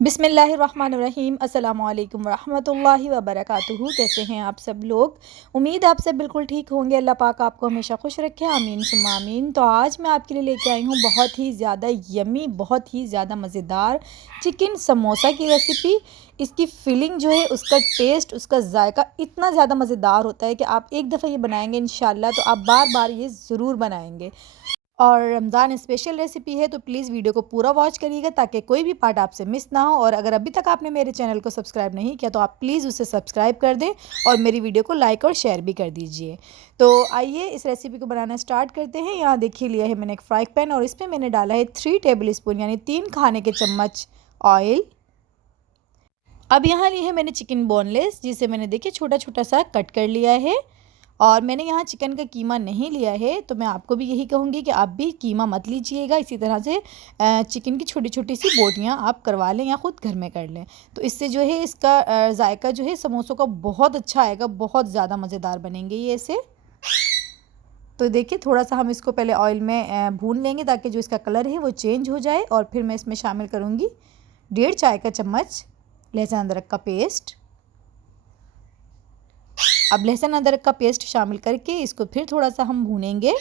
बिस्मिल्लाहिर्रहमानिर्रहीम अस्सलामुअलैकुम वरहमतुल्लाहि वबरकातुहू। कैसे हैं आप सब लोग? उम्मीद आप सब बिल्कुल ठीक होंगे। अल्लाह पाक आपको हमेशा खुश रखे, आमीन सुम्मा आमीन। तो आज मैं आपके लिए लेके आई हूँ बहुत ही ज़्यादा यम्मी, बहुत ही ज़्यादा मज़ेदार चिकन समोसा की रेसिपी। इसकी फीलिंग जो है, उसका टेस्ट, उसका जायका इतना ज़्यादा मज़ेदार होता है कि आप एक दफ़ा ये बनाएंगे इंशाल्लाह तो आप बार बार ये ज़रूर बनाएंगे। और रमज़ान स्पेशल रेसिपी है तो प्लीज़ वीडियो को पूरा वॉच करिएगा ताकि कोई भी पार्ट आपसे मिस ना हो। और अगर अभी तक आपने मेरे चैनल को सब्सक्राइब नहीं किया तो आप प्लीज़ उसे सब्सक्राइब कर दें और मेरी वीडियो को लाइक और शेयर भी कर दीजिए। तो आइए इस रेसिपी को बनाना स्टार्ट करते हैं। यहाँ देखिए लिया है मैंने एक फ्राई पैन और इसमें मैंने डाला है 3 टेबल स्पून यानी 3 खाने के चम्मच ऑयल। अब यहाँ ली है मैंने चिकन बोनलेस, जिसे मैंने देखिए छोटा छोटा सा कट कर लिया है। और मैंने यहाँ चिकन का कीमा नहीं लिया है, तो मैं आपको भी यही कहूँगी कि आप भी कीमा मत लीजिएगा। इसी तरह से चिकन की छोटी छोटी सी बोटियाँ आप करवा लें या ख़ुद घर में कर लें। तो इससे जो है इसका जायका जो है समोसों का बहुत अच्छा आएगा, बहुत ज़्यादा मज़ेदार बनेंगे ये ऐसे। तो देखिए थोड़ा सा हम इसको पहले ऑयल में भून लेंगे ताकि जो इसका कलर है वो चेंज हो जाए। और फिर मैं इसमें शामिल करूँगी 1.5 चाय का चम्मच लहसुन अदरक का पेस्ट। अब लहसुन अदरक का पेस्ट शामिल करके इसको फिर थोड़ा सा हम भूनेंगे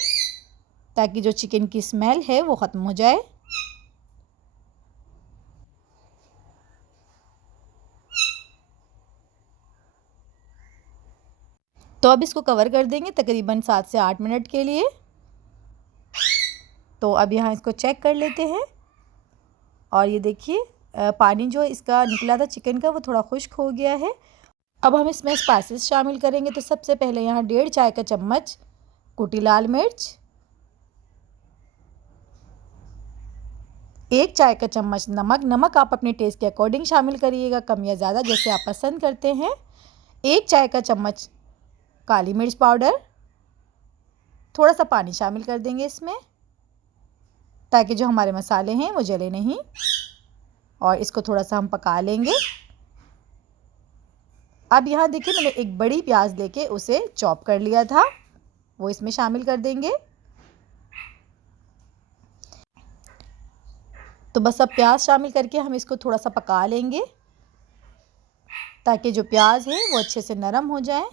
ताकि जो चिकन की स्मेल है वो ख़त्म हो जाए। तो अब इसको कवर कर देंगे तकरीबन 7 से 8 मिनट के लिए। तो अब यहाँ इसको चेक कर लेते हैं और ये देखिए पानी जो इसका निकला था चिकन का वो थोड़ा खुश्क हो गया है। अब हम इसमें स्पाइसेस शामिल करेंगे। तो सबसे पहले यहाँ 1.5 चाय का चम्मच कुटी लाल मिर्च, 1 चाय का चम्मच नमक आप अपने टेस्ट के अकॉर्डिंग शामिल करिएगा, कम या ज़्यादा जैसे आप पसंद करते हैं। 1 चाय का चम्मच काली मिर्च पाउडर। थोड़ा सा पानी शामिल कर देंगे इसमें ताकि जो हमारे मसाले हैं वो जले नहीं। और इसको थोड़ा सा हम पका लेंगे। अब यहाँ देखिए मैंने एक बड़ी प्याज लेके उसे चॉप कर लिया था, वो इसमें शामिल कर देंगे। तो बस अब प्याज शामिल करके हम इसको थोड़ा सा पका लेंगे ताकि जो प्याज है वो अच्छे से नरम हो जाए।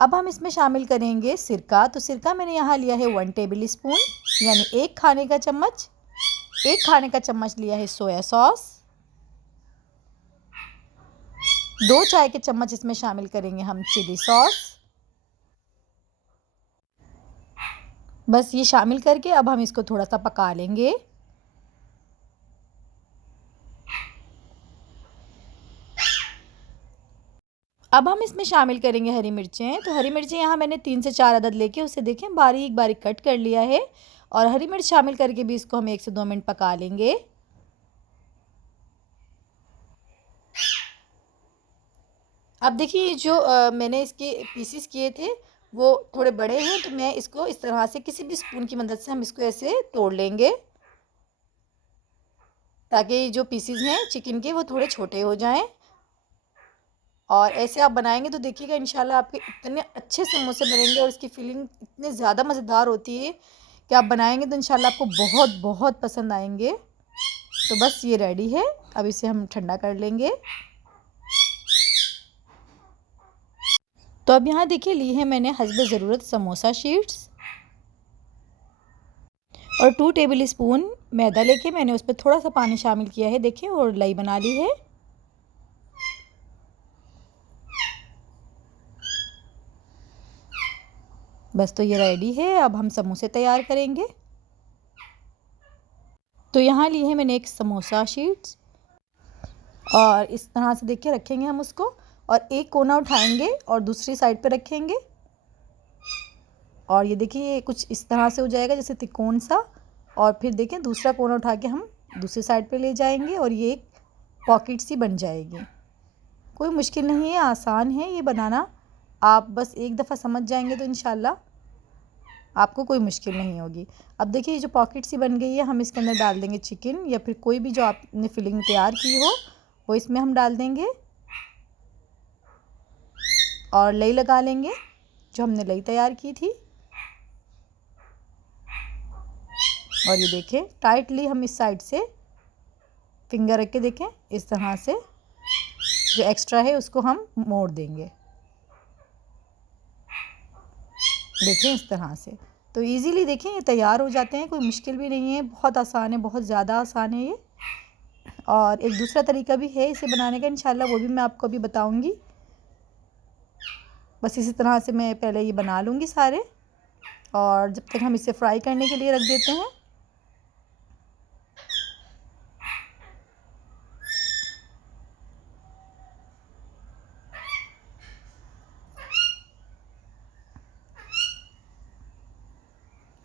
अब हम इसमें शामिल करेंगे सिरका। तो सिरका मैंने यहाँ लिया है 1 टेबल स्पून यानी 1 खाने का चम्मच। 1 खाने का चम्मच लिया है सोया सॉस। 2 चाय के चम्मच इसमें शामिल करेंगे हम चिली सॉस। बस ये शामिल करके अब हम इसको थोड़ा सा पका लेंगे। अब हम इसमें शामिल करेंगे हरी मिर्चें। तो हरी मिर्चें यहाँ मैंने 3 से 4 अदद लेके उसे देखें बारीक बारीक कट कर लिया है। और हरी मिर्च शामिल करके भी इसको हम 1 से 2 मिनट पका लेंगे। अब देखिए जो मैंने इसके पीसीस किए थे वो थोड़े बड़े हैं, तो मैं इसको इस तरह से किसी भी स्पून की मदद से हम इसको ऐसे तोड़ लेंगे ताकि जो पीसीस हैं चिकन के वो थोड़े छोटे हो जाएं। और ऐसे आप बनाएंगे तो देखिएगा इंशाल्लाह आपके इतने अच्छे समोसे बनेंगे और इसकी फीलिंग इतने ज़्यादा मज़ेदार होती है कि आप बनाएंगे तो इंशाल्लाह आपको बहुत बहुत पसंद आएंगे। तो बस ये रेडी है, अब इसे हम ठंडा कर लेंगे। तो अब यहाँ देखिए ली है मैंने हस्ब ज़रूरत समोसा शीट्स और 2 टेबल स्पून मैदा लेके मैंने उस पर थोड़ा सा पानी शामिल किया है, देखिए, और लई बना ली है। बस तो ये रेडी है। अब हम समोसे तैयार करेंगे। तो यहाँ ली है मैंने एक समोसा शीट्स और इस तरह से देखिए रखेंगे हम उसको और एक कोना उठाएंगे और दूसरी साइड पे रखेंगे। और ये देखिए ये कुछ इस तरह से हो जाएगा जैसे तिकोन सा। और फिर देखें दूसरा कोना उठा के हम दूसरी साइड पे ले जाएंगे और ये एक पॉकेट सी बन जाएगी। कोई मुश्किल नहीं है, आसान है ये बनाना। आप बस एक दफ़ा समझ जाएंगे तो इंशाल्लाह आपको कोई मुश्किल नहीं होगी। अब देखिए ये जो पॉकेट सी बन गई है, हम इसके अंदर डाल देंगे चिकन या फिर कोई भी जो आपने फिलिंग तैयार की हो वो इसमें हम डाल देंगे और लई लगा लेंगे जो हमने लई तैयार की थी। और ये देखें टाइटली हम इस साइड से फिंगर रख के देखें इस तरह से जो एक्स्ट्रा है उसको हम मोड़ देंगे। देखें इस तरह से तो इजीली देखें ये तैयार हो जाते हैं, कोई मुश्किल भी नहीं है, बहुत आसान है, बहुत ज़्यादा आसान है ये। और एक दूसरा तरीका भी है इसे बनाने का, इंशाल्लाह वो भी मैं आपको अभी बताऊंगी। बस इसी तरह से मैं पहले ये बना लूँगी सारे, और जब तक हम इसे फ्राई करने के लिए रख देते हैं।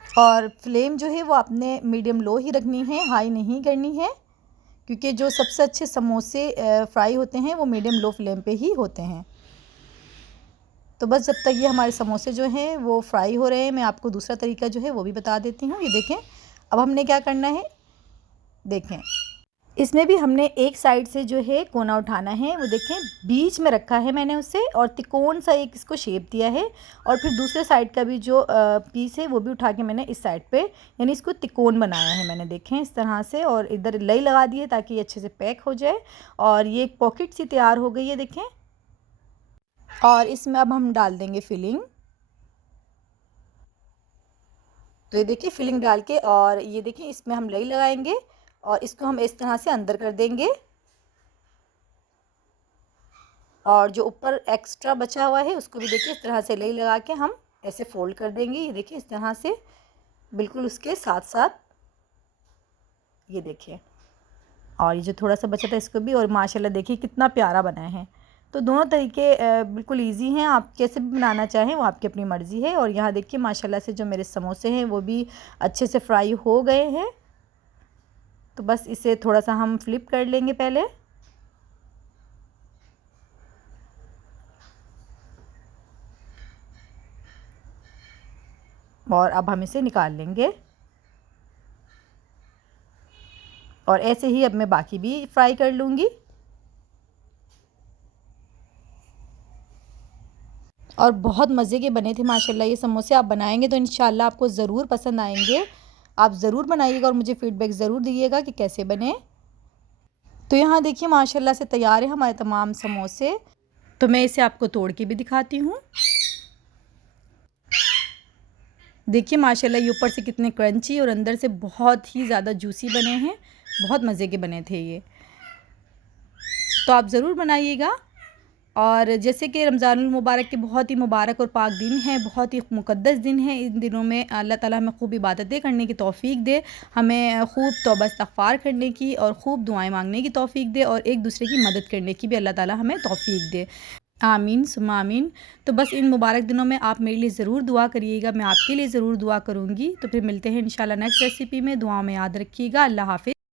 और फ्लेम जो है वो आपने मीडियम लो ही रखनी है, हाई नहीं करनी है, क्योंकि जो सबसे अच्छे समोसे फ्राई होते हैं वो मीडियम लो फ्लेम पे ही होते हैं। तो बस जब तक ये हमारे समोसे जो हैं वो फ्राई हो रहे हैं, मैं आपको दूसरा तरीका जो है वो भी बता देती हूँ। ये देखें अब हमने क्या करना है, देखें इसमें भी हमने एक साइड से जो है कोना उठाना है, वो देखें बीच में रखा है मैंने उसे, और तिकोन सा एक इसको शेप दिया है। और फिर दूसरे साइड का भी जो पीस है वो भी उठा के मैंने इस साइड पे, यानी इसको तिकोन बनाया है मैंने, देखें इस तरह से। और इधर लई लगा दी है ताकि ये अच्छे से पैक हो जाए। और ये एक पॉकेट सी तैयार हो गई है देखें। और इसमें अब हम डाल देंगे फिलिंग। तो ये देखिए फिलिंग डाल के, और ये देखिए इसमें हम लई लगाएंगे और इसको हम इस तरह से अंदर कर देंगे। और जो ऊपर एक्स्ट्रा बचा हुआ है उसको भी देखिए इस तरह से लई लगा के हम ऐसे फोल्ड कर देंगे। ये देखिए इस तरह से बिल्कुल उसके साथ साथ, ये देखिए। और ये जो थोड़ा सा बचा था इसको भी, और माशाल्लाह देखिए कितना प्यारा बना है। तो दोनों तरीके बिल्कुल इजी हैं, आप कैसे भी बनाना चाहें वो आपकी अपनी मर्ज़ी है। और यहाँ देखिए माशाल्लाह से जो मेरे समोसे हैं वो भी अच्छे से फ्राई हो गए हैं। तो बस इसे थोड़ा सा हम फ्लिप कर लेंगे पहले, और अब हम इसे निकाल लेंगे। और ऐसे ही अब मैं बाकी भी फ्राई कर लूँगी। और बहुत मज़े के बने थे माशाल्लाह ये समोसे, आप बनाएंगे तो इंशाल्लाह आपको ज़रूर पसंद आएंगे। आप ज़रूर बनाइएगा और मुझे फ़ीडबैक ज़रूर दीजिएगा कि कैसे बने। तो यहाँ देखिए माशाल्लाह से तैयार है हमारे तमाम समोसे। तो मैं इसे आपको तोड़ के भी दिखाती हूँ। देखिए माशाल्लाह ये ऊपर से कितने क्रंची और अंदर से बहुत ही ज़्यादा जूसी बने हैं, बहुत मज़े के बने थे ये। तो आप ज़रूर बनाइएगा। और जैसे कि रमज़ानुल मुबारक के बहुत ही मुबारक और पाक दिन है, बहुत ही मुक़द्दस दिन है। इन दिनों में अल्लाह ताला हमें खूब इबादतें करने की तौफ़ीक दे, हमें खूब तौबा इस्तग़फ़ार करने की और खूब दुआएं मांगने की तौफ़ीक दे, और एक दूसरे की मदद करने की भी अल्लाह ताला हमें तौफ़ीक दे। आमीन सुम्मा आमीन। तो बस इन मुबारक दिनों में आप मेरे लिए ज़रूर दुआ करिएगा, मैं आपके लिए ज़रूर दुआ करूँगी। तो फिर मिलते हैं इंशाल्लाह नेक्स्ट रेसिपी में। दुआ में याद रखिएगा। अल्लाह हाफ़िज़।